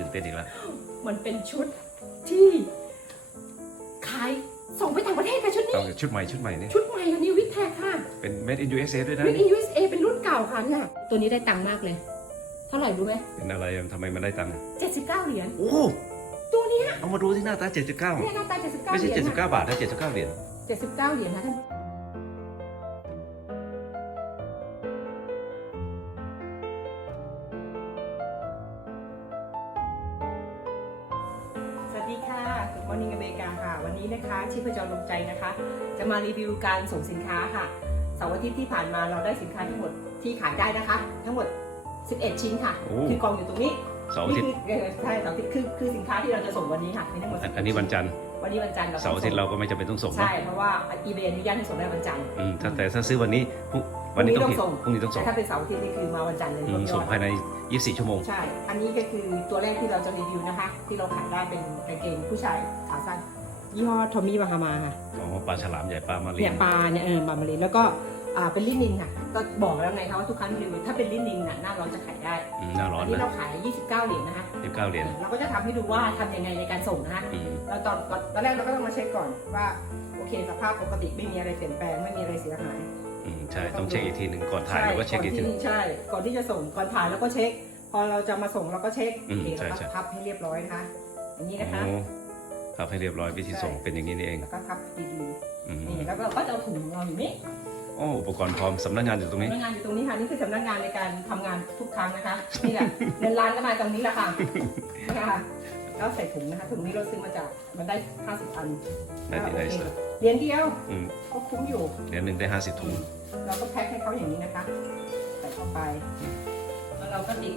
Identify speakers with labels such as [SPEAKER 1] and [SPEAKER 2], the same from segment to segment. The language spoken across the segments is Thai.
[SPEAKER 1] ตื่นเต้นอีกแล้ว
[SPEAKER 2] มันเป็นชุดที่ขายส่งไปต่างประเทศค่ะชุดนี้
[SPEAKER 1] เอาชุดใหม่ชุดใหม่เนี่ย
[SPEAKER 2] ชุดใหม่ค่ะนิววิทแทกค่ะ
[SPEAKER 1] เป็น made in USA ด้วยนะ
[SPEAKER 2] วิท in USA เป็นรุ่นเก่าค่ะเนี่ยตัวนี้ได้ตังค์มากเลย เท่าไหร่รู้ไหม
[SPEAKER 1] เป็นอะไรอะทำไมมันได้ตังค์อะ
[SPEAKER 2] 79 เหรียญ
[SPEAKER 1] โอ้
[SPEAKER 2] ตัวเนี้ย
[SPEAKER 1] เอามาดูที่หน้าตา 79
[SPEAKER 2] เนี่ยหน้าตา79
[SPEAKER 1] ไม่
[SPEAKER 2] เห
[SPEAKER 1] ใช่
[SPEAKER 2] รียญ
[SPEAKER 1] 79 บาทนะ79 เหรียญ
[SPEAKER 2] 79 เหรียญนะท่าน มอนิงอเมริกาค่ะ วันนี้นะคะชีพจรลงใจนะคะ จะมารีวิวการส่งสินค้าค่ะเสาร์อาทิตย์ที่ผ่านมาเราได้สินค้าทั้งหมดที่ขายได้นะคะ ทั้งหมด 11 ชิ้นค่ะ
[SPEAKER 1] โอ้
[SPEAKER 2] คือกองอยู่ตรงนี้
[SPEAKER 1] เสาร์อาทิตย์
[SPEAKER 2] นี่คือเออใช่เสาร์อาทิตย์คือคือสินค้าที่เราจะส่งวันนี้ค่ะมีทั้งหมด
[SPEAKER 1] อันอันนี้วันจันทร์
[SPEAKER 2] วันนี้วันจันทร์เรา
[SPEAKER 1] เสาร์อาทิตย์เราก็ไม่จำเป็นต้องส่งเนอะ
[SPEAKER 2] ใช่เพราะว่าอีเบอนุญาตให้ส่งได้วันจันทร์
[SPEAKER 1] อืมถ้าแต่ถ้าซื้อวันนี้พรุ่ง วันนี้ต้อง
[SPEAKER 2] พรุ่งนี้ต้องส่ง
[SPEAKER 1] พรุ่งนี้ต้องส่
[SPEAKER 2] แต่
[SPEAKER 1] ง
[SPEAKER 2] ถ้าเป็นเสาร์อาทิตย์นี่คือมาวันจันทร์เลย
[SPEAKER 1] อื
[SPEAKER 2] รว
[SPEAKER 1] ม
[SPEAKER 2] มย
[SPEAKER 1] ส่
[SPEAKER 2] องด
[SPEAKER 1] ภายใน 24 ชั่วโมง
[SPEAKER 2] ใช่ อันนี้ก็คือตัวแรกที่เราจะรีวิวนะคะ ที่เราขายได้เป็นกางเกงผู้ชายขาสั้นยี่ห้อทอมมี่บาฮามาค่ะ
[SPEAKER 1] อ๋อปลาฉลามใหญ่ปลามารี
[SPEAKER 2] เนี่ย
[SPEAKER 1] น
[SPEAKER 2] ปลาเนี่ยเออบามารีแล้วก็อ่าเป็นลินินค่ะก็บอกแล้วไงคะว่าทุกครั้งรีวิวถ้าเป็นลินินน่ะหน้าร้อนจะขายได้
[SPEAKER 1] อืมหน้าร้อ
[SPEAKER 2] อั
[SPEAKER 1] น
[SPEAKER 2] นนี้
[SPEAKER 1] นะ
[SPEAKER 2] เราขาย 29 เหรียญนะคะ
[SPEAKER 1] 19เหรียญ
[SPEAKER 2] เราก็จะทำให้ดูว่าทำยังไงในการส่งนะคะ
[SPEAKER 1] อืม
[SPEAKER 2] แล้วตอนก่อนตอนแรกเราก็ต้องมาเช็คก่อนว่าโอเคสภาพปกติไม่มีอะไรเปลี่ยนแปลงไม่มีอะไรเสียหาย
[SPEAKER 1] อืมใช่ต้องเช็คอีกทีหนึ่งก่อนถ่ายเราก็เช็คอีกที
[SPEAKER 2] นที่ใช่ ก่อนที่จะส่งก่อนถ่ายแล้วก็เช็ค พอเราจะมาส่งเราก็เช็ค
[SPEAKER 1] อืม
[SPEAKER 2] โอเค
[SPEAKER 1] ใช่
[SPEAKER 2] แล้วก็
[SPEAKER 1] ใช่
[SPEAKER 2] พับให้เรียบร้อยนะคะอย่างนี้นะคะ
[SPEAKER 1] โอ้ครับให้เรียบร้อยวิธีส่งเป็นอย่างนี้นี่เอง
[SPEAKER 2] แล้วก็พับดี
[SPEAKER 1] อืม
[SPEAKER 2] ๆนี่แล้วก็เราก็จะเอาถุงของเราอยู่นี่
[SPEAKER 1] โอ้อุปกรณ์พร้อมสำนักงานอยู่ตรงนี้
[SPEAKER 2] สำนักงานอยู่ตรงนี้ค่ะนี่คือสำนักงานในการทำงานทุกครั้งนะคะนี่แหละเงินล้านก็มาตรงนี้แหละค่ะนะคะแล้วใส่ถุงนะคะถุงนี้เราซื้อมาจากมันได้ 50 อัน
[SPEAKER 1] ได้ดีได้
[SPEAKER 2] โอเค
[SPEAKER 1] สุด
[SPEAKER 2] เหรียญเดียว
[SPEAKER 1] อืม
[SPEAKER 2] ก็คุ้มอยู่
[SPEAKER 1] เหรียญหนึ่งได้50ถุง
[SPEAKER 2] เราก็แพ็คให้เขาอย่างนี้นะคะ ใส่เข้าไป แล้วเราก็ติด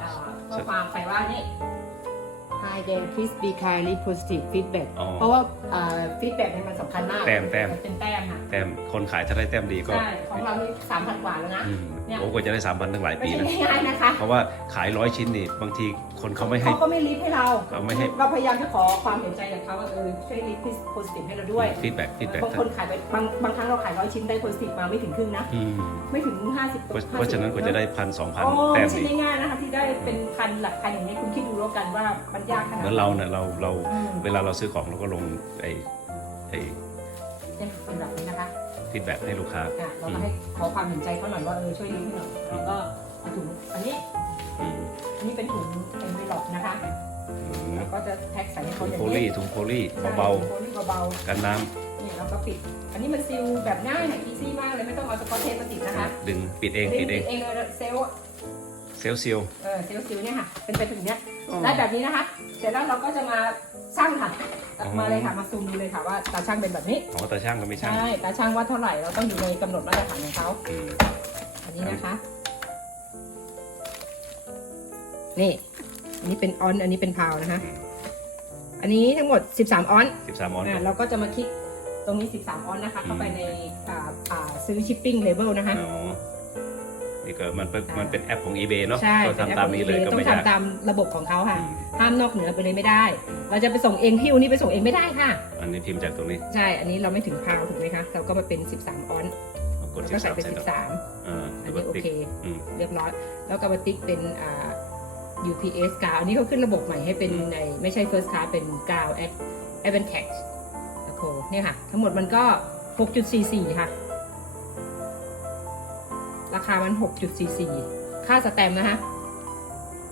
[SPEAKER 2] อ่าข้อความไปว่านี่ Hi there please be kindly positive feedback
[SPEAKER 1] อ๋อ
[SPEAKER 2] เพราะว่าฟีดแบ็กเนี่ยมันสำคัญมาก
[SPEAKER 1] แต้มแต้ม
[SPEAKER 2] นเป็นแต้มค่ะ
[SPEAKER 1] แต้มคนขายถ้าได้แต้มดีก็
[SPEAKER 2] ใช่ ของเรานี่สามพันกว่าแล้วนะ
[SPEAKER 1] อืม
[SPEAKER 2] เนี่ย
[SPEAKER 1] โอ้กว่าจะได้สามพันตั้งหลาย
[SPEAKER 2] ไม่
[SPEAKER 1] ปี
[SPEAKER 2] ใช่
[SPEAKER 1] นะ
[SPEAKER 2] ง่ายๆนะคะ
[SPEAKER 1] เพราะว่าขายร้อยชิ้นนี่บางทีคนเขาไม่ให้
[SPEAKER 2] เขาก็ไม่รีบให้เรา
[SPEAKER 1] เขาไม่ให้
[SPEAKER 2] เราพยายามจะขอความเห็นใจจากเขาว่าเออช่วยรีบโพสิทีฟให้เราด้วย
[SPEAKER 1] ฟีดแบ็กฟีดแบ็ก
[SPEAKER 2] บางคนขายไปบางบางครั้งเราขายร้อยชิ้นได้โพสิทีฟมาไม่ถึงครึ่งนะ
[SPEAKER 1] อืม
[SPEAKER 2] ไม่ถึงห้าสิบ
[SPEAKER 1] เพราะเพราะฉะนั้นกว่าจะได้พันสองพัน
[SPEAKER 2] โอ้
[SPEAKER 1] แต้ม
[SPEAKER 2] ไม่ใช่
[SPEAKER 1] นี่
[SPEAKER 2] ง่ายๆนะคะที่ได้เป็นพันหลักพันอย่างนี้ยคุณคิดดูแล้วกันว่ามันยากขนาด
[SPEAKER 1] เหมือนเราเนี่ยเราเรา
[SPEAKER 2] อืม
[SPEAKER 1] เวลาเราซื้อของเราก็ลงไอ้ไอ้
[SPEAKER 2] เนี่ยเป็นแบบนี้นะคะ
[SPEAKER 1] ฟีดแบ็กให้ลูกค้า
[SPEAKER 2] อะเราก็ให้ขอความเห็นใจเขาหน่อยว่าเออช่วยรีบให้หน่อยแล้วก็เอาถุงอันนี้
[SPEAKER 1] อืม
[SPEAKER 2] อันนี้เป็นถุงเอ็นวีล็อกนะคะ
[SPEAKER 1] อืม
[SPEAKER 2] แล้วก็จะแพ็คใส่ให้
[SPEAKER 1] ถุ
[SPEAKER 2] เขา
[SPEAKER 1] ง
[SPEAKER 2] อย่าง
[SPEAKER 1] โพ
[SPEAKER 2] นี้
[SPEAKER 1] ลีถุงโพลีเบา
[SPEAKER 2] ใช่ถุงโพลีเบา
[SPEAKER 1] ๆกันน้
[SPEAKER 2] ๆนี่เราก็ปิด อันนี้มันซีลแบบง่ายค่ะอีซี่มากเลยไม่ต้องเอาสกอตเทปมาติดนะคะำ
[SPEAKER 1] ดึงปิดเองปิดเอง
[SPEAKER 2] เองเลยเซลล์
[SPEAKER 1] เซลล์ซีล
[SPEAKER 2] เออเซลล์ซิลเนี่ยค่ะเป็นเป็นถึงเนี้ยได้แบบนี้นะคะ เสร็จแล้วเราก็จะมาช่างค่ะ มาเลยค่ะมาซูมดูเลยค่ะว่าตาช่างเป็นแบบนี้
[SPEAKER 1] ของตาช่างก็ไม่ช่าง
[SPEAKER 2] ใช่ตาช่างว่าเท่าไหร่เราต้องอยู่ในกำหนดมาตรฐานของเขา
[SPEAKER 1] อืม
[SPEAKER 2] อันนี้นะคะ นี่ อันนี้เป็นออนอันนี้เป็นพาวนะคะ อันนี้ทั้งหมด 13 ออน
[SPEAKER 1] สิบสามออน
[SPEAKER 2] อ่าเราก็จะมาคลิกตรงนี้ 13 ออนนะคะ เข้าไปในอ่าอ่าซื้อชิปปิ้งเลเวลนะคะ
[SPEAKER 1] อ๋อ นี่ก็มันเป็นมันเป็นแอปของ eBay เนาะ
[SPEAKER 2] ใช่
[SPEAKER 1] ก็ทำตามนี้เลยก็
[SPEAKER 2] ต้อ
[SPEAKER 1] ไม่
[SPEAKER 2] ง
[SPEAKER 1] ยาก
[SPEAKER 2] ทำตามระบบของเขาค่ะ
[SPEAKER 1] อืม
[SPEAKER 2] ห้ามนอกเหนือไปเลยไม่ได้ เราจะไปส่งเองที่นี่ไปส่งเองไม่ได้ค่ะ
[SPEAKER 1] อันนี้พิมพ์จากตรงนี้
[SPEAKER 2] ใช่ อันนี้เราไม่ถึงพาวถูกไหมคะ เราก็มาเป็น 13 ออน
[SPEAKER 1] เอากด
[SPEAKER 2] แล้ว
[SPEAKER 1] สิ
[SPEAKER 2] ก็
[SPEAKER 1] บ
[SPEAKER 2] ใส่
[SPEAKER 1] สาม
[SPEAKER 2] เป็น
[SPEAKER 1] เสร็จแล้ว
[SPEAKER 2] 13
[SPEAKER 1] อ่า
[SPEAKER 2] อัน
[SPEAKER 1] แล้วก็
[SPEAKER 2] นี้โอ
[SPEAKER 1] ติ๊ก
[SPEAKER 2] เค
[SPEAKER 1] อืม
[SPEAKER 2] เรียบร้อย แล้วก็มาติ๊กเป็นอ่า UPS กาวอันนี้เขาขึ้นระบบใหม่ให้เป็น
[SPEAKER 1] อืม
[SPEAKER 2] ในไม่ใช่ first class เป็นกาว a d a d v a n t a g โอเคเนี่ยค่ะ ทั้งหมดมันก็ 6.44 ค่ะรา คามัน 6.44 ค่าสแตมป์นะคะ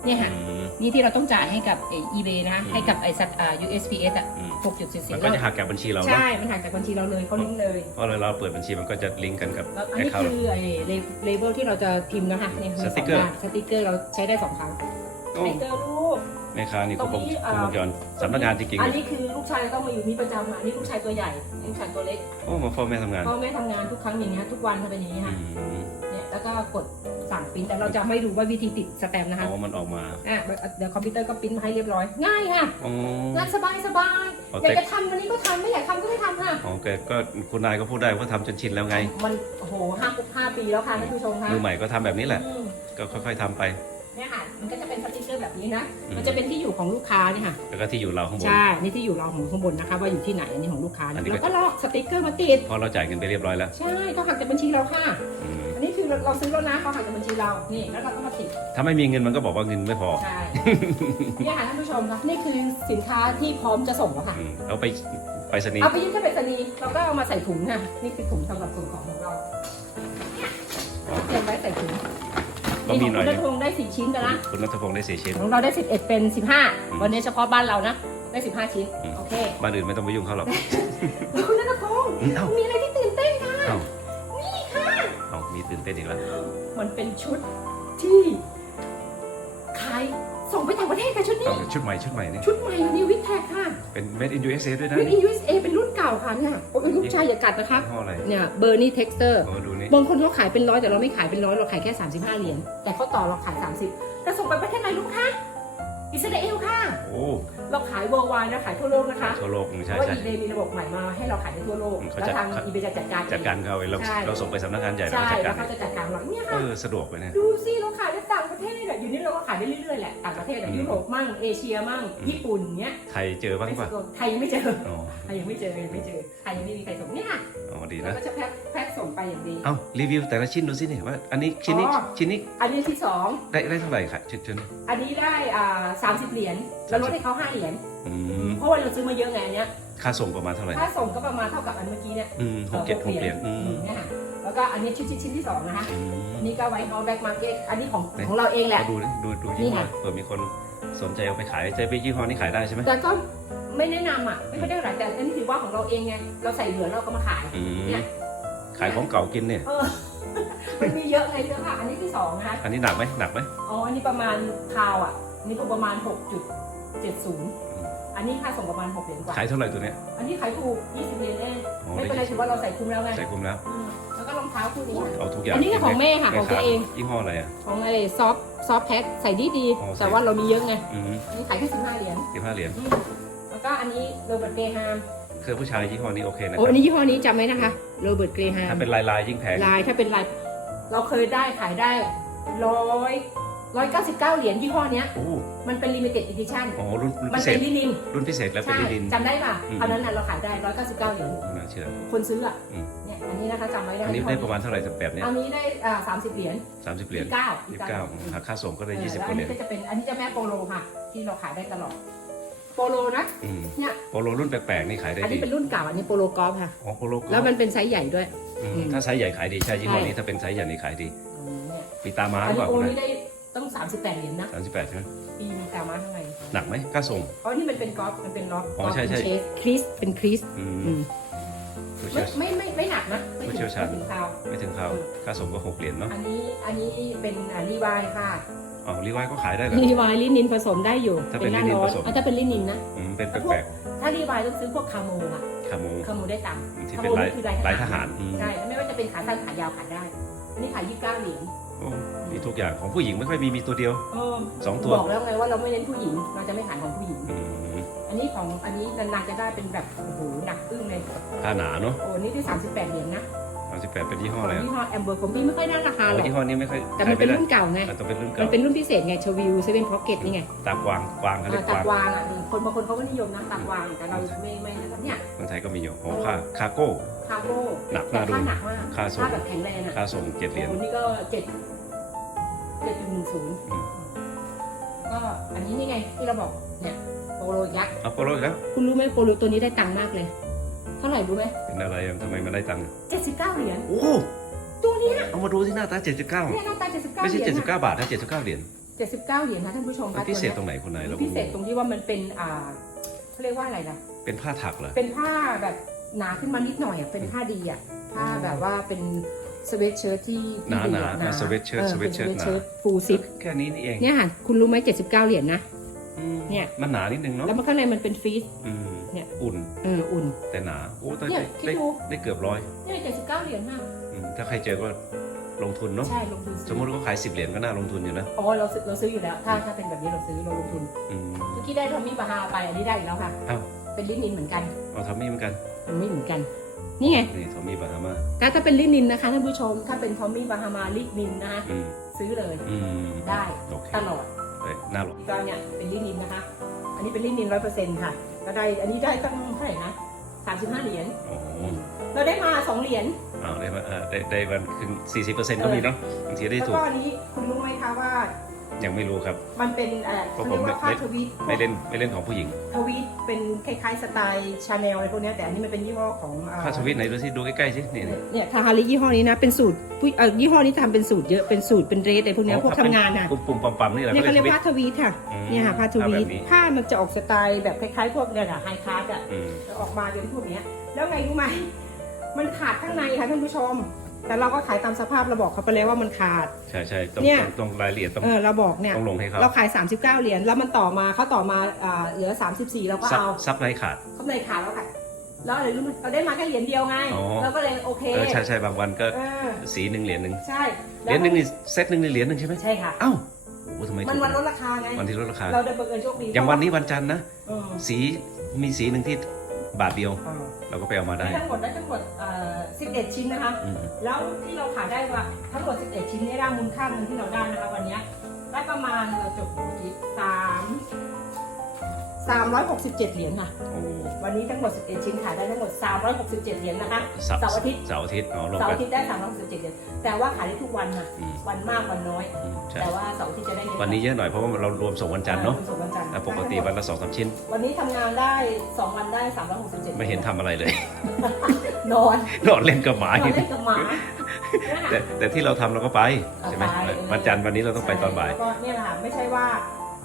[SPEAKER 2] เนี่ยค่ะ
[SPEAKER 1] อืม
[SPEAKER 2] นี่ที่เราต้องจ่ายให้กับไอ้ eBay นะคะ
[SPEAKER 1] อืม
[SPEAKER 2] ให้กับไอ้สัตว์อ่า USPS อะ
[SPEAKER 1] อืม
[SPEAKER 2] 6.44
[SPEAKER 1] มันก็จะหักจากบัญชีเราเนาะ
[SPEAKER 2] ใช่ มันหักจากบัญชีเราเลยเขาลิงก์เลย
[SPEAKER 1] เพราะเราเปิดบัญชีมันก็จะลิงก์กันกับ
[SPEAKER 2] แล้วอัน
[SPEAKER 1] แอค
[SPEAKER 2] นี้
[SPEAKER 1] เคาท์
[SPEAKER 2] คือไอ้เลเบลที่เราจะพิมพ์นะคะเนี่ยมี
[SPEAKER 1] สติ๊กเกอร์
[SPEAKER 2] งด้านสติ๊กเกอร์เราใช้ได้สองครั้งสติ๊กเกอร์รูป
[SPEAKER 1] แม่ค้านี่ครบวง
[SPEAKER 2] ตรงนี้
[SPEAKER 1] คร
[SPEAKER 2] อ่า
[SPEAKER 1] บวงจรสำนักงานจริงๆ
[SPEAKER 2] อัน
[SPEAKER 1] เลย
[SPEAKER 2] นี้คือลูกชายต้องมาอยู่นี่ประจำค่ะอันนี่ลูกชายตัวใหญ่ลูกชายตัวเล็ก
[SPEAKER 1] โอ้มาพ่อแม่ทำงาน
[SPEAKER 2] พ่อแม่ทำงานทุกครั้งอย่างนี้ยทุกวันทำเป็นอย่างนี้
[SPEAKER 1] อื
[SPEAKER 2] ค่ะ
[SPEAKER 1] ม
[SPEAKER 2] เนี่ย แล้วก็กดสั่งปริ้นแต่เราจะไม่ดูว่าวิธีติดสแตมป์นะคะ
[SPEAKER 1] อ๋อมันออกมา
[SPEAKER 2] อะเดี๋ยวคอมพิวเตอร์ก็ปริ้นมาให้เรียบร้อย ง่ายค่ะ
[SPEAKER 1] อ๋อ
[SPEAKER 2] งานสบายสบาย
[SPEAKER 1] เอา
[SPEAKER 2] อยาก
[SPEAKER 1] แต่
[SPEAKER 2] จะทำวันนี้ก็ทำไม่อยากทำก็ไม่ทำค่ะ
[SPEAKER 1] อ๋อแกก็คุณนายก็พูดได้ว่าทำจนชินแล้วไง
[SPEAKER 2] มันโอ้โหห้าห้าปีแล้วค่ะท่านผู้ชมค่ะ
[SPEAKER 1] มือใหม่ก็ทำแบบนี้แหละ
[SPEAKER 2] อืม
[SPEAKER 1] ก็ค่อยๆทำไป
[SPEAKER 2] เนี่ยค่ะมันก็จะเป็นสติ๊กเกอร์แบบนี้นะ
[SPEAKER 1] อืม
[SPEAKER 2] มันจะเป็นที่อยู่ของลูกค้าเนี่ยค่ะ
[SPEAKER 1] แล้วก็ที่อยู่เราข้างบน
[SPEAKER 2] ใช่ นี่ที่อยู่เราของข้างบนนะคะ ว่าอยู่ที่ไหนอันนี้ของลูกค้า
[SPEAKER 1] อันนี้ก็
[SPEAKER 2] แล้วก็ลอกสติ๊กเกอร์มาติด
[SPEAKER 1] พอเราจ่ายเงินไปเรียบร้อยแล้ว
[SPEAKER 2] ใช่ต้องหักจากบัญชีเราค่ะ
[SPEAKER 1] อืม
[SPEAKER 2] อันนี้ คือคือเราเราซื้อแล้วนะเขาหักจากบัญชีเรา นี่ แล้วเราก็มาติด
[SPEAKER 1] ถ้าไม่มีเงินมันก็บอกว่าเงินไม่พอ
[SPEAKER 2] ใช่ เนี่ยค่ะท่านผู้ชมครับนี่คือสินค้าที่พร้อมจะส่งแล้วค่ะ
[SPEAKER 1] อืมเอาไปไปสนีย์
[SPEAKER 2] เอาไปยื่นที่ไปรษณีย์เราก็เอามาใส่ถุงค่ะ นี่คือถุงสำหรับส่งของของเราเตรียมไว้ใส่ถุง
[SPEAKER 1] ก็มีหน่อย
[SPEAKER 2] คุณ
[SPEAKER 1] นึ
[SPEAKER 2] นั
[SPEAKER 1] ง
[SPEAKER 2] ทพงศ์ได้สี่ชิ้นไปละ
[SPEAKER 1] คุณนัทพงศ์ได้สี่ชิ้น
[SPEAKER 2] ของเราได้สิบเอ็ดเป็นสิบห้า
[SPEAKER 1] อืม
[SPEAKER 2] วันนี้เฉพาะบ้านเรานะ ได้สิบห้าชิ้น
[SPEAKER 1] อืม
[SPEAKER 2] โอเค
[SPEAKER 1] บ้านอื่นไม่ต้องไปยุ่งเขาหรอก
[SPEAKER 2] แล้วคุณนัทพงศ์
[SPEAKER 1] อืมเอ้า
[SPEAKER 2] มีอะไรที่ตื่นเต้นค่ะ
[SPEAKER 1] เอ้า
[SPEAKER 2] นี่ค่ะ
[SPEAKER 1] เอามีตื่นเต้นอีกแล้ว
[SPEAKER 2] มันเป็นชุดที่ขายส่งไปต่างประเทศค่ะชุดนี้
[SPEAKER 1] เอาชุดใหม่ชุดใหม่นี่
[SPEAKER 2] ชุดใหม่นิววิทแท็กค่ะ
[SPEAKER 1] เป็น made in USA ด้วยนะ
[SPEAKER 2] วิท
[SPEAKER 1] นี่
[SPEAKER 2] USA เป็นรุ่นเก่าค่ะเนี่ยโอ้ยลูกชายอย่ากัดนะคะ
[SPEAKER 1] ยี่ห้ออะไร
[SPEAKER 2] เนี่ยเบอร์นี่เท็กซ์เตอร์
[SPEAKER 1] โอ้ดูนี่
[SPEAKER 2] บางคนเขาขายเป็นร้อยแต่เราไม่ขายเป็นร้อยเราขายแค่ 35 เหรียญแต่เขาต่อเราขาย 30แต่ส่งไปประเทศไหนรู้คะ อิสราเอลค่ะ
[SPEAKER 1] โอ้
[SPEAKER 2] เราขายเวอร์ไวนะขายทั่วโลกนะคะ
[SPEAKER 1] ทั่วโลกอืม
[SPEAKER 2] เพ
[SPEAKER 1] ใช่
[SPEAKER 2] ราะว่า
[SPEAKER 1] ใช่
[SPEAKER 2] อีเบมีระบบใหม่มาให้เราขายได้ทั่วโลก
[SPEAKER 1] อืมเขา
[SPEAKER 2] แล้ว
[SPEAKER 1] จัด
[SPEAKER 2] ทางอีเบจะจัดการเอง
[SPEAKER 1] จัดการเขาเองเรา
[SPEAKER 2] ใช่
[SPEAKER 1] เราส่งไปสำนักงานใหญ่แล้ว
[SPEAKER 2] ใช่
[SPEAKER 1] จัด
[SPEAKER 2] แล้
[SPEAKER 1] กาวร
[SPEAKER 2] เขาจะจัดการเราเนี่ย
[SPEAKER 1] เอ
[SPEAKER 2] ค่ะ
[SPEAKER 1] อสะดวกไปเนี่ย
[SPEAKER 2] ดูสิเราขายได้ต่างประเทศอะอยู่นี่เราก็ขายได้เรื่อยๆแหละต่างประเทศอะ
[SPEAKER 1] อืม
[SPEAKER 2] ยุโรปมั่งเอเชียมั่ง
[SPEAKER 1] อืม
[SPEAKER 2] ญี่ปุ่นเนี้ย
[SPEAKER 1] ไทยเจอบ้าง
[SPEAKER 2] เม็ก
[SPEAKER 1] ป่ะ
[SPEAKER 2] ซิโกไทยยังไม่เจอ
[SPEAKER 1] อ๋อ
[SPEAKER 2] ไทยยังไม่เจอยังไม่เจอไทยยังไม่มีใครส่งเนี่ยค่ะ
[SPEAKER 1] อ๋อดี
[SPEAKER 2] เรา
[SPEAKER 1] นะ
[SPEAKER 2] ก็จะแพ็คแพ็คส่งไปอย่างดี
[SPEAKER 1] เอ้ารีวิวแต่ละชิ้นดูสิเนี่ยว่า อันนี้ชิ้นนี้
[SPEAKER 2] อ๋อ
[SPEAKER 1] ชิ้นนี้
[SPEAKER 2] อันนี้ที่สอง
[SPEAKER 1] ได้ได้เท่าไหร่ค่ะชิ้นชิ้น
[SPEAKER 2] อันนี้ได้อ่าสามสิบเหรียญเราลดให้เขาห้าเหรียญ
[SPEAKER 1] อืม
[SPEAKER 2] เพราะว่าเราซื้อมาเยอะไงอันเนี้ย
[SPEAKER 1] ค่าส่งประมาณเท่าไหร่
[SPEAKER 2] ถ้าส่งก็ประมาณเท่ากับอันเมื่อกี้เนี่ย
[SPEAKER 1] อืมหกเจ็ดหกเหรียญอืม
[SPEAKER 2] อืมเนี่ยค่ะแล้วก็อันนี้ชิ้นชิ้นชิ้นที่สองนะคะ
[SPEAKER 1] อื
[SPEAKER 2] อัน
[SPEAKER 1] ม
[SPEAKER 2] นี้ก็ไว้เอาแบ็กมาร์เก็ต อันนี้ของ
[SPEAKER 1] ไหน
[SPEAKER 2] ของเราเองแหละ
[SPEAKER 1] มาดูดิดูดู
[SPEAKER 2] นี่
[SPEAKER 1] ยี่ห้อ
[SPEAKER 2] ค่ะ
[SPEAKER 1] เผื่อมีคนสนใจเอาไปขายใจไปยี่ห้อนี้ขายได้ใช่ไหม
[SPEAKER 2] แต่ก็ ไม่แนะนำอะไม่ค่อยได้หลายแต่อันนี้ถือว่าของเราเองไงเราใส่เหลือเราก็มาขาย
[SPEAKER 1] อืม
[SPEAKER 2] เนี่ย
[SPEAKER 1] ขายของเก่ากินเนี่ย
[SPEAKER 2] เออ มันมีเยอะไงเยอะค่ะอันนี้ที่สองนะคะ
[SPEAKER 1] อันนี้หนักไหมหนักไหม
[SPEAKER 2] อ๋ออันนี้ประมาณพาวอะอันนี้ก็ประมาณ 6.70อันนี้ค่าส่งประมาณ6เหรียญกว่า
[SPEAKER 1] ขายเท่าไหร่ตัวเนี้ย
[SPEAKER 2] อันนี้ขายถูก 20เหรียญเอง
[SPEAKER 1] อ๋อ
[SPEAKER 2] ไม่เป็นไรถือว่าเราใส่คุ้มแล้วไง
[SPEAKER 1] ใส่คุมแล้ว
[SPEAKER 2] อืมแล้วก็รองเท้าคู่นี้ค่ะ
[SPEAKER 1] เอาทุกอย่าง
[SPEAKER 2] อันนี้ก็ของแม่ค่ะของตัวเอง
[SPEAKER 1] ยี่ห้ออะไรอะ
[SPEAKER 2] ของไอ้ซอฟซอฟแพ็คใส่ดีดีๆ
[SPEAKER 1] อ๋อใส่
[SPEAKER 2] แต่ว่าเรามีเยอะไง
[SPEAKER 1] อืม
[SPEAKER 2] อันนี้ขายแค่15เหรียญ
[SPEAKER 1] สิบห้าเหรียญ
[SPEAKER 2] อืมแล้ว ก็อันนี้โรเบิร์ตเกรฮาม
[SPEAKER 1] คือผู้ชายยี่ห้อนี้โอเคนะค
[SPEAKER 2] โอ้
[SPEAKER 1] รับ
[SPEAKER 2] อันนี้ยี่ห้อนี้จำไว้นะคะโรเบิร์ตเกรฮาม
[SPEAKER 1] ถ้าเป็นลายลายยิ่งแพง
[SPEAKER 2] ลายถ้าเป็นลายเราเคยได้ขายได้ร้อยร้อยเก้าสิบเก้าเหรียญยี่ห้อเนี้ย
[SPEAKER 1] โอ้
[SPEAKER 2] มันเป็น limited edition
[SPEAKER 1] อ๋อรุ่นรุ่น
[SPEAKER 2] มัน
[SPEAKER 1] พิเศ
[SPEAKER 2] เป็
[SPEAKER 1] ษ
[SPEAKER 2] นลินิน
[SPEAKER 1] รุ่นพิเศษแล้วเป็น
[SPEAKER 2] ใช่
[SPEAKER 1] ลินิน
[SPEAKER 2] จำได้ป่ะ
[SPEAKER 1] อืม
[SPEAKER 2] ตอนนั้นน่ะเราขายได้ร้อยเก้าสิบเก้าเหรียญ
[SPEAKER 1] น่าเชื่อ
[SPEAKER 2] คนซื้ออะ
[SPEAKER 1] อืม
[SPEAKER 2] เนี่ยอันนี้นะคะจำไว้ได้
[SPEAKER 1] อันนี้
[SPEAKER 2] ยี่ห้
[SPEAKER 1] ได้
[SPEAKER 2] อ
[SPEAKER 1] ประมาณเท่าไหร่สักแบบเนี้ย
[SPEAKER 2] อันนี้ได้อ่าสามสิบเหรียญ
[SPEAKER 1] สามสิบเหรียญ
[SPEAKER 2] ยี่เก้า
[SPEAKER 1] ยี่สิบเก้าหักค่าส่งก็ได้ยี่สิบ
[SPEAKER 2] แล้ว
[SPEAKER 1] ก
[SPEAKER 2] อัน
[SPEAKER 1] ว่าเหรี
[SPEAKER 2] นี้
[SPEAKER 1] ยญ
[SPEAKER 2] ก็จะเป็นอันนี้จะแม่โปโลค่ะ ที่เราขายได้ตลอด โปโลนะ
[SPEAKER 1] อืม
[SPEAKER 2] เนี่ย
[SPEAKER 1] โปโลรุ่นแปลกๆนี่ขายได้
[SPEAKER 2] อัน
[SPEAKER 1] ดี
[SPEAKER 2] นี้เป็นรุ่นเก่าอันนี้โปโลกอล์ฟค่ะ
[SPEAKER 1] อ๋อโปโลก็
[SPEAKER 2] แล้วมันเป็นไซส์ใหญ่ด้วย
[SPEAKER 1] อืม
[SPEAKER 2] อืม
[SPEAKER 1] ถ้าไซส์ใหญ่ขายดีใช่ยี่ห้อ
[SPEAKER 2] ใช่
[SPEAKER 1] นี้ถ้าเป็นไซส์ใหญ่นี่ขายดี
[SPEAKER 2] อืมเนี่ย
[SPEAKER 1] มีตาม้า
[SPEAKER 2] อั
[SPEAKER 1] ห
[SPEAKER 2] น
[SPEAKER 1] รือเป
[SPEAKER 2] นี้
[SPEAKER 1] ล่า
[SPEAKER 2] โอ
[SPEAKER 1] คุณ
[SPEAKER 2] นี้ได้ต้องสามสิบแปดเหรียญนะ
[SPEAKER 1] สามสิบแปดใช่ไหม
[SPEAKER 2] ปีมีตามาข้างใน
[SPEAKER 1] หนักไหมค่าส่ง
[SPEAKER 2] เพราะนี่มันเป็นกอล์ฟมันเป็นล็อก
[SPEAKER 1] อ๋อใช่ใช่
[SPEAKER 2] คริสเป็นคริส
[SPEAKER 1] อื
[SPEAKER 2] อื
[SPEAKER 1] ม
[SPEAKER 2] ม
[SPEAKER 1] ผู้
[SPEAKER 2] ไม่
[SPEAKER 1] เชี่ยว
[SPEAKER 2] ไม่ไม่ไม่หนักนะไม่
[SPEAKER 1] ผู้
[SPEAKER 2] ถึง
[SPEAKER 1] เชี่ยวชาญ
[SPEAKER 2] ไม่ถึงคราว
[SPEAKER 1] ไม่ถึงเขาค่าส่งก็หกเหรียญเนาะ
[SPEAKER 2] อันนี้อันนี้เป็นอ่ารีวายค่ะ
[SPEAKER 1] อ๋อรีไวายก็ขายได้เหรอ
[SPEAKER 2] รีวายลินินผสมได้อยู่
[SPEAKER 1] ถ้าเป็น
[SPEAKER 2] หน้า
[SPEAKER 1] ลินิน
[SPEAKER 2] ร้อ
[SPEAKER 1] ผ
[SPEAKER 2] น
[SPEAKER 1] สม
[SPEAKER 2] อะถ้าเป็นลินินนะ
[SPEAKER 1] อืมเป็นแปลก
[SPEAKER 2] ถ้ารีวายต้องซื้อพวกคาโมอะ
[SPEAKER 1] ๆคาโม
[SPEAKER 2] คาโมได้ตังค์
[SPEAKER 1] ที่
[SPEAKER 2] คา
[SPEAKER 1] เป็น
[SPEAKER 2] โม
[SPEAKER 1] ลาย
[SPEAKER 2] นี่คือ
[SPEAKER 1] ลายทหารอืม
[SPEAKER 2] ใช่ไม่ว่าจะเป็นขาสั้นขายาวขายได้อันนี้ขายยี่สิบเก้าเหรียญ
[SPEAKER 1] โอ้มีทุกอย่างของผู้หญิงไม่ค่อยมีมีตัวเดียว
[SPEAKER 2] เออ
[SPEAKER 1] สองตัว
[SPEAKER 2] บอกแล้วไงว่าเราไม่เน้นผู้หญิงเราจะไม่ขายของผู้หญิง
[SPEAKER 1] อืม
[SPEAKER 2] อันนี้ของอันนี้นานๆจะได้เป็นแบบโอ้โหหนักอึ้งเลย
[SPEAKER 1] ผ้าหนาเนาะ
[SPEAKER 2] โอ้นี่ที่สามสิบแปดเหรียญนะ
[SPEAKER 1] สามสิบแปดเป็นยี่ห้
[SPEAKER 2] ข
[SPEAKER 1] อ
[SPEAKER 2] อง
[SPEAKER 1] อะไรอะ
[SPEAKER 2] ยี่ห้อแอมเบอร์คอมบี้ไม่ค่อยได้ราคาหร
[SPEAKER 1] อ๋
[SPEAKER 2] อ
[SPEAKER 1] อก ยี่ห้อนี้ไม่ค่อย
[SPEAKER 2] แต่มันเป็นรุ่นเก่าไง
[SPEAKER 1] มันต้องเป็นรุ่น
[SPEAKER 2] มั
[SPEAKER 1] เก่าน
[SPEAKER 2] เป็นรุ่นพิเศษไงชวิวเซเว่นพ็อกเก็ตนี่ไง
[SPEAKER 1] ตากวางกวางเขาเรีย
[SPEAKER 2] อ่ากตาก
[SPEAKER 1] วาง
[SPEAKER 2] วางอะนี่คนบางคนเขาก็นิยมนะตากวาง แต่เราไม่ไม่นะครับเนี่ย
[SPEAKER 1] เมืองไทยก็มีอยู่อ๋อค่าคาโก้
[SPEAKER 2] คาร์โก้
[SPEAKER 1] หนัก
[SPEAKER 2] แต่
[SPEAKER 1] น่าดู
[SPEAKER 2] ค่าหนักมาก
[SPEAKER 1] ค่าส่ง
[SPEAKER 2] ค่าแบบแข็งแรงอะ
[SPEAKER 1] ค่าส่งเจ็ดเหรียญ
[SPEAKER 2] โอ้โหนี่ก็เจ็ดเจ็ดจุดหนึ่งศูนย์
[SPEAKER 1] อืม
[SPEAKER 2] ก็อันนี้นี่ไงที่เราบอกเนี่ยโปโลยักษ์
[SPEAKER 1] เอาโปโลอีกแล้ว
[SPEAKER 2] คุณรู้ไหมโปโลตัวนี้ได้ตังค์มากเลย เท่าไหร่รู้ไหม
[SPEAKER 1] เป็นอะไรอะทำไมมันได้ตังค์อะ
[SPEAKER 2] เจ็ดสิบเก้าเหรียญ
[SPEAKER 1] โอ้
[SPEAKER 2] ตัวเนี้ย
[SPEAKER 1] เอามาดูที่หน้าตาเจ็ดสิบเก้า
[SPEAKER 2] เนี่ยหน้าตาเจ็ดสิบเก้า
[SPEAKER 1] ไม่
[SPEAKER 2] เห
[SPEAKER 1] ใช่
[SPEAKER 2] รียญ
[SPEAKER 1] เจ็ดสิบเก้าบาทนะเจ็ดสิบเก้าเหรียญ
[SPEAKER 2] เจ็ดสิบเก้าเหรียญนะท่านผู้ชม
[SPEAKER 1] มั
[SPEAKER 2] คะ
[SPEAKER 1] นพิเศษต
[SPEAKER 2] ตั
[SPEAKER 1] ร
[SPEAKER 2] ว
[SPEAKER 1] งไหนคนไหนเรา
[SPEAKER 2] เนี้ยพิเศษตรงที่ว่ามันเป็นอ่าเขาเรียกว่าอะไรนะ
[SPEAKER 1] เป็นผ้าถักเหรอ
[SPEAKER 2] เป็นผ้าแบบหนาขึ้นมานิดหน่อยอะ เป็นผ้าดีอะ ผ้าแบบว่าเป็นสเวตเชิ้ตที่
[SPEAKER 1] หนา
[SPEAKER 2] ที่
[SPEAKER 1] ห
[SPEAKER 2] ดี
[SPEAKER 1] นา
[SPEAKER 2] อะ
[SPEAKER 1] หนาสเวตเชิ้ต
[SPEAKER 2] ออ
[SPEAKER 1] สเวตเชิ้ต
[SPEAKER 2] ป็น
[SPEAKER 1] หนา
[SPEAKER 2] ฟูลซิป
[SPEAKER 1] แค่นี้นี่เอง
[SPEAKER 2] เนี่ยค่ะคุณรู้ไหมเจ็ดสิบเก้าเหรียญนะ
[SPEAKER 1] อืม
[SPEAKER 2] เนี่ย
[SPEAKER 1] มันหนานิดนึงเนาะ
[SPEAKER 2] แล้วมันข้างในมันเป็นฟรีซ
[SPEAKER 1] อืม
[SPEAKER 2] เนี่ย
[SPEAKER 1] อุ่น
[SPEAKER 2] เอออุ่น
[SPEAKER 1] แต่หนา โอ้ได้
[SPEAKER 2] เนี่ย
[SPEAKER 1] ได้
[SPEAKER 2] คิด
[SPEAKER 1] ได้
[SPEAKER 2] ดู
[SPEAKER 1] ได้เกือบร้อย
[SPEAKER 2] เนี่ยเจ็ดสิบเก้าเหรียญมาก
[SPEAKER 1] อืมถ้าใครเจอก็ลงทุนเนาะ
[SPEAKER 2] ใช่ลงทุน
[SPEAKER 1] ส
[SPEAKER 2] ซื้
[SPEAKER 1] ม
[SPEAKER 2] อ
[SPEAKER 1] มติว่าขายสิบเหรียญก็น่าลงทุนอยู่นะ
[SPEAKER 2] อ๋อเราซื้อเราซื้ออยู่แล้ว ถ้าถ้าเป็นแบบนี้เราซื้อเราลงทุน
[SPEAKER 1] อืม
[SPEAKER 2] เมื่อกี้ได้ทอมมี่บาฮาไปอันนี้ได้อีกแล้วค่ะ
[SPEAKER 1] อ้าว
[SPEAKER 2] เป็นลินินเหมือนกัน
[SPEAKER 1] เอาทำนี่เหมือนกัน
[SPEAKER 2] มันไม่เหมือนกัน นี่ไง
[SPEAKER 1] นี่ทอมมี่บาฮามา
[SPEAKER 2] ถ้าถ้าเป็นลินินนะคะท่านผู้ชม ถ้าเป็นทอมมี่บาฮามาลินินนะคะ
[SPEAKER 1] อืม
[SPEAKER 2] ซื้อเลย
[SPEAKER 1] อืม
[SPEAKER 2] ได้
[SPEAKER 1] โอเค
[SPEAKER 2] ตลอด
[SPEAKER 1] เอ้ยน่าลง
[SPEAKER 2] ก็เนี่ยเป็นลินินนะคะ อันนี้เป็นลินินร้อยเปอร์เซ็นต์ค่ะก็ได้อันนี้ได้ตั้งเท่าไหร่นะสามสิบห้าเหรียญ
[SPEAKER 1] โอ้โห
[SPEAKER 2] เราได้มาสองเหรียญ
[SPEAKER 1] อ้าวได้มาเออได้ได้วันครึ่งสี่สิบเปอร์เซ็นต์ก็มีเนาะบางทีได้
[SPEAKER 2] แล้ว
[SPEAKER 1] ถูก
[SPEAKER 2] ก็อันนี้คุณรู้ไหมคะว่า
[SPEAKER 1] ยังไม่รู้ครับ
[SPEAKER 2] มันเป็นเอ่อ
[SPEAKER 1] เพราะ
[SPEAKER 2] เขา
[SPEAKER 1] ผม
[SPEAKER 2] เรียกว่า
[SPEAKER 1] ไม่
[SPEAKER 2] ค่าทวีต
[SPEAKER 1] ไม่เล่นไม่เล่นของผู้หญิง
[SPEAKER 2] ทวีตเป็นคล้ายๆสไตล์ชาแนลอะไรพวกเนี้ยแต่อันนี้มันเป็นยี่ห้อของอ่
[SPEAKER 1] ค่าทวิตไหนดูสิดูใกล้ๆสินี่นี่
[SPEAKER 2] เนี่ยคาฮาริยี่ห้อนี้นะเป็นสูตรผู้เอ่อยี่ห้อนี้ทำเป็นสูตรเยอะเป็นสูตรเป็นเรทอะไรพวกเนี้ยพวกทำงานอะ
[SPEAKER 1] ปุ่มปุ่มๆปั๊มๆนี่แหละ
[SPEAKER 2] เนี่ยเขาเรียก
[SPEAKER 1] ทวิต
[SPEAKER 2] ว่าทวีตค่ะ
[SPEAKER 1] อืม
[SPEAKER 2] เนี่ยค่ะผ้าทวี
[SPEAKER 1] ผ้า
[SPEAKER 2] ต
[SPEAKER 1] แบบนี้
[SPEAKER 2] ผ้ามันจะออกสไตล์แบบคล้ายๆ พวกเนี่ยค่ะไฮคลาสอะ
[SPEAKER 1] อืม
[SPEAKER 2] ออกมาเป็นพวกเนี้ย แล้วไงรู้ไหม มันขาดข้างในค่ะท่านผู้ชม แต่เราก็ขายตามสภาพเราบอกเขาไปแล้วว่ามันขาด
[SPEAKER 1] ใช่ใช่ต้อง
[SPEAKER 2] เนี่ย
[SPEAKER 1] ต้องต้องรายละเอียดต้อง
[SPEAKER 2] เออเราบอกเนี่ย
[SPEAKER 1] ต้องลงให้เขา
[SPEAKER 2] เราขาย 39 เหรียญแล้วมันต่อมาเขาต่อมาอ่าเหลือ 34เราก็
[SPEAKER 1] ซับ
[SPEAKER 2] เอา
[SPEAKER 1] ซับไรขาด
[SPEAKER 2] กำไรขาดแล้วค่ะแล้วอะไรรู้ไหมเราได้มาแค่เหรียญเดียวไง
[SPEAKER 1] อ๋อ
[SPEAKER 2] เราก็เลยโอเค
[SPEAKER 1] เออใช่ใช่บางวันก็
[SPEAKER 2] เออ
[SPEAKER 1] สีหนึ่งเหรียญหนึ่ง
[SPEAKER 2] ใช่
[SPEAKER 1] เหรียญหนึ่งนี่เซตหนึ่งนี่เหรียญหนึ่งใช่ไหม
[SPEAKER 2] ใช่ค่ะ
[SPEAKER 1] เอ้าโอ้โหทำไม
[SPEAKER 2] มัน
[SPEAKER 1] ถูก
[SPEAKER 2] วันลดราคาไง
[SPEAKER 1] วันที่ลดราคา
[SPEAKER 2] เราได้บังเอิญโชคดี
[SPEAKER 1] อย่างวันนี้วันจันทร์นะ
[SPEAKER 2] เออ
[SPEAKER 1] สีมีสีหนึ่งที่บาทเดียว
[SPEAKER 2] เออ
[SPEAKER 1] เราก็ไปเอามาได้
[SPEAKER 2] ได้ ทั้งหมดได้ทั้งหมดเอ่อ11 ชิ้นนะคะ
[SPEAKER 1] อืม
[SPEAKER 2] แล้วที่เราขายได้ว่าทั้งหมด 11 ชิ้นเนี่ยได้มูลค่าเงินที่เราได้นะคะวันเนี้ยได้ประมาณเราจบเมื่อกี้สาม สามร้อยหกสิบเจ็ดเหรียญค่ะ
[SPEAKER 1] โอ้
[SPEAKER 2] วันนี้ทั้งหมด 11 ชิ้นขายได้ทั้งหมด 367 เหรียญนะคะ
[SPEAKER 1] เสาร์
[SPEAKER 2] เสาร์อาทิตย์
[SPEAKER 1] เสาร์อาทิตย์อ๋อลง
[SPEAKER 2] เสาร์
[SPEAKER 1] กั
[SPEAKER 2] อานทิตย์ได้ 367 เหรียญ แต่ว่าขายได้ทุกวันค่ะ
[SPEAKER 1] อืม
[SPEAKER 2] วันมากวันน้อย
[SPEAKER 1] อืมใช่
[SPEAKER 2] แต่ว่าเสาร์อาทิตย์จะได้เยอะ
[SPEAKER 1] วันนี้เยอะหน่อยเพราะว่าเรารวมส่งวันจันทร์เนาะ
[SPEAKER 2] อ่ส่งวันจันทร์
[SPEAKER 1] แล้วปกติวันละสองสามชิ้น
[SPEAKER 2] วันนี้ทำงานได้ 2 วันได้ 367
[SPEAKER 1] ไม่เห็นทำอะไรเลย
[SPEAKER 2] นอน
[SPEAKER 1] นอนเล่นกับหมา น
[SPEAKER 2] อนเล่นกับหมาเนี่ยค่ะ
[SPEAKER 1] แต่แต่ที่เราทำเราก็ไปใช่ไหม
[SPEAKER 2] เอาไป
[SPEAKER 1] วันจันทร์วันนี้เราต้องไปตอนบ่าย
[SPEAKER 2] แล้วก็เนี่ยแหละค่ะไม่ใช่ว่า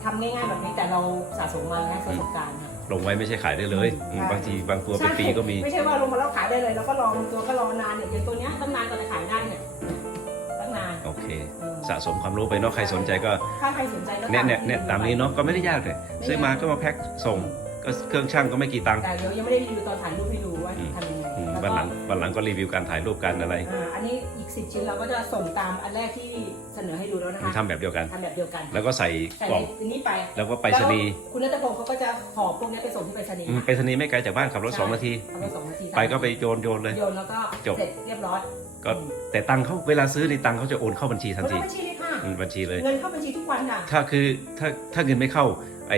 [SPEAKER 2] ทำง่ายๆแบบนี้แต่เราสะสมมานะประสบการณ์ค่ะ
[SPEAKER 1] ลงไว้ไม่ใช่ขายได้เลยอืม
[SPEAKER 2] ใช่
[SPEAKER 1] บางทีบางตัวเป็นปีก็มี
[SPEAKER 2] ไม่ใช่ว่าลงมาแล้วขายได้เลยแล้วก็รอบางตัวก็รอนานเนี่ยอย่างตัวเนี้ยตั้งนานกว่าจะขายได้เนี่ยตั้งนาน
[SPEAKER 1] โอเค
[SPEAKER 2] เออ
[SPEAKER 1] สะสมความรู้ไปเนาะใครสนใจก็
[SPEAKER 2] ถ้าใครสนใจก็
[SPEAKER 1] เนี่ยเนี่ย
[SPEAKER 2] ที่
[SPEAKER 1] เนี่ยตามนี้เนาะก็ไม่ได้ยากเลยซื้อมาก็มาแพ็คส่ง ก็เครื่องช่างก็ไม่กี่ตังค์
[SPEAKER 2] แต่เดี๋ยวยังไม่ได้รีวิวตอนถ่ายรูปให้ ววั
[SPEAKER 1] น
[SPEAKER 2] ก็
[SPEAKER 1] หลังวันหลังก็รีวิวการถ่ายรูปกันอะไร
[SPEAKER 2] อ่าอันนี้อีกสิบชิ้นเราก็จะส่งตามอันแรกที่เสนอให้ดูแล้วนะคะ
[SPEAKER 1] ทำแบบเดียวกัน
[SPEAKER 2] ทำแบบเดียวกัน
[SPEAKER 1] แล้วก็ใส่
[SPEAKER 2] ใส่
[SPEAKER 1] กล่อง
[SPEAKER 2] ในนี้ไป
[SPEAKER 1] แล้วก็ไปรษณีย์
[SPEAKER 2] แล้วคุณนัทพงศ์เขาก็จะห่อพวกนี้ไปส่งที่ไปรษณีย์
[SPEAKER 1] อืมไปรษณีย์ไม่ไกลจากบ้านขับรถสองนาที
[SPEAKER 2] ทำไปสองนาที
[SPEAKER 1] ไปก็ไปโยนโยนเลย
[SPEAKER 2] โยนแล้วก็
[SPEAKER 1] จบ
[SPEAKER 2] เสร็จเรียบร้อย
[SPEAKER 1] ก็แต่ตังค์เขาเวลาซื้อในตังค์เขาจะโอนเข้าบัญชีทัน
[SPEAKER 2] เข้า
[SPEAKER 1] ที
[SPEAKER 2] บัญชีเลยค่ะ
[SPEAKER 1] อืมบัญชีเลย
[SPEAKER 2] เงินเข้าบัญชีทุกวันค่ะ
[SPEAKER 1] ถ้าคือถ้าถ้าเงินไม่เข้าไอ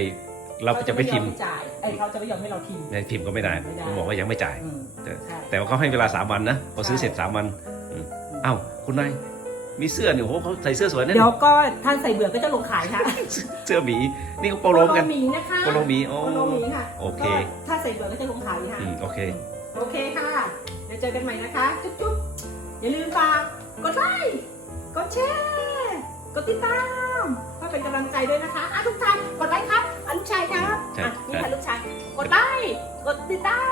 [SPEAKER 1] เราจะไปพิมพ์
[SPEAKER 2] เขาจะไม่ยอจ่ายไอ้ยเขาจะไม่ยอมให้เราพิมพ์
[SPEAKER 1] ในพิมพ์ก็ไม่ได้
[SPEAKER 2] ไม่ได้
[SPEAKER 1] ผมบอกว่ายังไม่จ่าย
[SPEAKER 2] อืมใช่
[SPEAKER 1] แต่ว่าเขาให้เวลาสามวันนะพอซื้อเสร็จสามวันอืมอ้าวคุณนายมีเสื้อเนี่ยโอ้โหเขาใส่เสื้อสวยนะ
[SPEAKER 2] เดี๋ยวก็ท่านใส่เบื่อก็จะลงขายค่ะ
[SPEAKER 1] เสื้อหมีนี่ก็โปโลเหมือนกัน
[SPEAKER 2] หมีนะคะ
[SPEAKER 1] โปโลหมีโอ้
[SPEAKER 2] โปโลหมีค่ะ
[SPEAKER 1] โอเค
[SPEAKER 2] ก็ถ้าใส่เบื่อก็จะลงขายค่ะ
[SPEAKER 1] อืมโอเค
[SPEAKER 2] โอเคค่ะ เดี๋ยวเจอกันใหม่นะคะ จุ๊บจุ๊บอย่าลืมฝากกดไลค์ กดแชร์ กดติดตามเพื่อเป็นกำลังใจด้วยนะคะอะทุกท่าน กดไลค์ครับ อะลูกชายครับ
[SPEAKER 1] ใช่
[SPEAKER 2] อะนี่ค่ะลูกชาย กดไลค์กดติดตา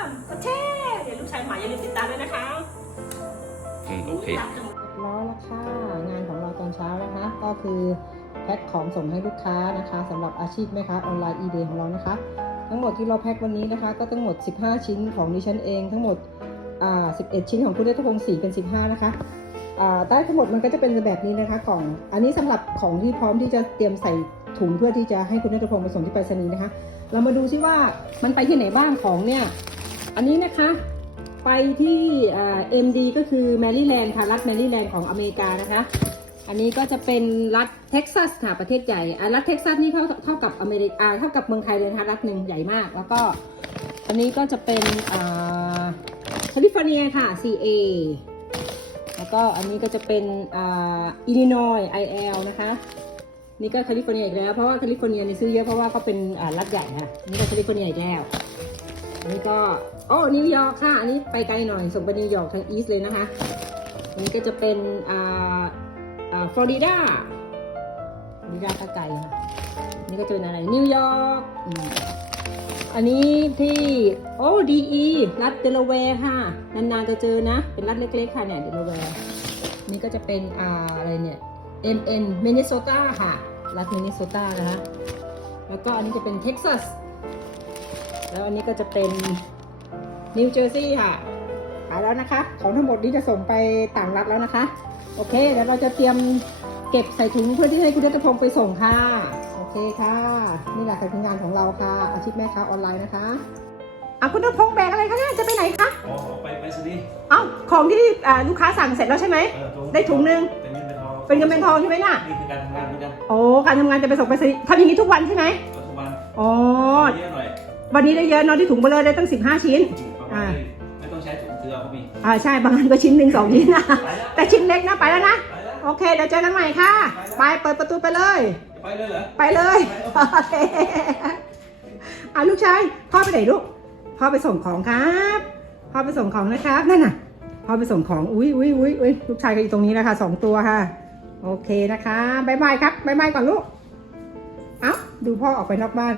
[SPEAKER 2] ม กดแชร์เดี๋ยวลูกชายหมาอย่าลืมติดตามด้วยนะคะ
[SPEAKER 1] อืมโอเค
[SPEAKER 2] แล้วละค่ะงานของเราตอนเช้านะคะ ก็คือแพ็คของส่งให้ลูกค้านะคะสำหรับอาชีพแม่ค้าออนไลน์ eBay ของเรานะคะ ทั้งหมดที่เราแพ็ควันนี้นะคะ ก็ทั้งหมด 15 ชิ้นของดิฉันเอง ทั้งหมดอ่า11 ชิ้นของคุณเดชพงศ์4เป็น 15 นะคะอ่าใต้ทั้งหมดมันก็จะเป็นแบบนี้นะคะกล่อง อันนี้สำหรับของที่พร้อมที่จะเตรียมใส่ ถุงเพื่อที่จะให้คุณเดชพงศ์ไปส่งที่ไปรษณีย์นะคะ เรามาดูซิว่ามันไปที่ไหนบ้างของเนี่ย อันนี้นะคะ ไปที่เอ่า MD ก็คือแมริแลนด์ค่ะ รัฐแมริแลนด์ของอเมริกานะคะ อันนี้ก็จะเป็นรัฐเท็กซัสค่ะประเทศใหญ่อารัฐเท็กซัสนี่เท่าเท่ากับอเมริกาเท่ากับเมืองไทยเลยนะคะรัฐหนึ่งใหญ่มาก แล้วก็อันนี้ก็จะเป็นแคลิฟอร์เนียค่ะ CA แล้วก็อันนี้ก็จะเป็นอิลลินอย IL นะคะ นี่ก็แคลิฟอร์เนียอีกแล้ว เพราะว่าแคลิฟอร์เนียนี่ซื้อเยอะเพราะว่าเขาเป็นอ่ารัฐใหญ่ค่ะนี่ก็แคลิฟอร์เนียอีกแล้วอันนี้ก็โอ้นิวยอร์กค่ะ อันนี้ไปไกลหน่อย ส่งไปนิวยอร์กทางอีสต์เลยนะคะอันนี้ก็จะเป็นอ่าอ่าฟลอริดาฟลอริดาก็ไกลค่ะนนี้ก็จะเป็นอะไรนิวยอร์กอันนี้ที่โอ้ดีอีรัฐเดลาแวร์ค่ะ นานๆจะเจอนะ เป็นรัฐเล็กๆค่ะเนี่ยเดลาแวร์นี่ก็จะเป็นอ่าอะไรเนี่ย MN มินนิโซตาค่ะ รัฐมินนิโซตานะคะ แล้วก็อันนี้จะเป็นเท็กซัส แล้วอันนี้ก็จะเป็นนิวเจอร์ซีย์ค่ะขายแล้วนะคะ ของทั้งหมดนี้จะส่งไปต่างรัฐแล้วนะคะ โอเค เดี๋ยวเราจะเตรียมเก็บใส่ถุงเพื่อที่ให้คุณเดชพงศ์ไปส่งค่ะ โอเคค่ะ นี่แหละคือผลงานของเราค่ะ อาชีพแม่ค้าออนไลน์นะคะอะคุณเดชพงศ์แบกอะไรคะเนี่ย จะไปไหนคะ
[SPEAKER 1] อ๋อ ไปไปสนีย์
[SPEAKER 2] เอ้า ของที่อ่าลูกค้าสั่งเสร็จแล้วใช่ไหม
[SPEAKER 1] เออตรง
[SPEAKER 2] ได้ถุงนึง
[SPEAKER 1] เป็นเงินเป็นทอง
[SPEAKER 2] เป็นเงินเป็นทองใช่ไหมน่ะ
[SPEAKER 1] นี่คือการทำงานเหมือนกัน
[SPEAKER 2] โอ้การทำงานจะไปส่งไปรษณีย์ทำอย่างนี้ทุกวันใช่ไหม
[SPEAKER 1] ปัจจุบัน
[SPEAKER 2] อ๋อ
[SPEAKER 1] เยอะหน่อย
[SPEAKER 2] วันนี้ได้เยอะเนาะที่ถุงเบลเลอร์ได้ตั้ง 15 ชิ้น
[SPEAKER 1] ประมาณนี้ไม่ต้องใช้ถุงเสื้อเพ
[SPEAKER 2] อ่าใช่บางอันก็ชิ้นหนึ่งสองชิ้นนะแต่ชิ้นเล็กนะไปแล้วนะโอเคเดี๋ยวเจอกันใหม่ค่ะ ไปเปิดประตูไปเลย
[SPEAKER 1] ไปเลยเหรอ
[SPEAKER 2] ไปเลย โอเคอะลูกชายพ่อไปไหนลูกพ่อไปส่งของครับพ่อไปส่งของนะครับนั่นน่ะพ่อไปส่งของอุ้ยอุ้ยอุ้ยอุ้ยลูกชายก็อยู่ตรงนี้นะคะสองตัวค่ะ โอเคนะคะบายบายครับบายบายก่อนลูก เอ้า ดูพ่อออกไปนอกบ้าน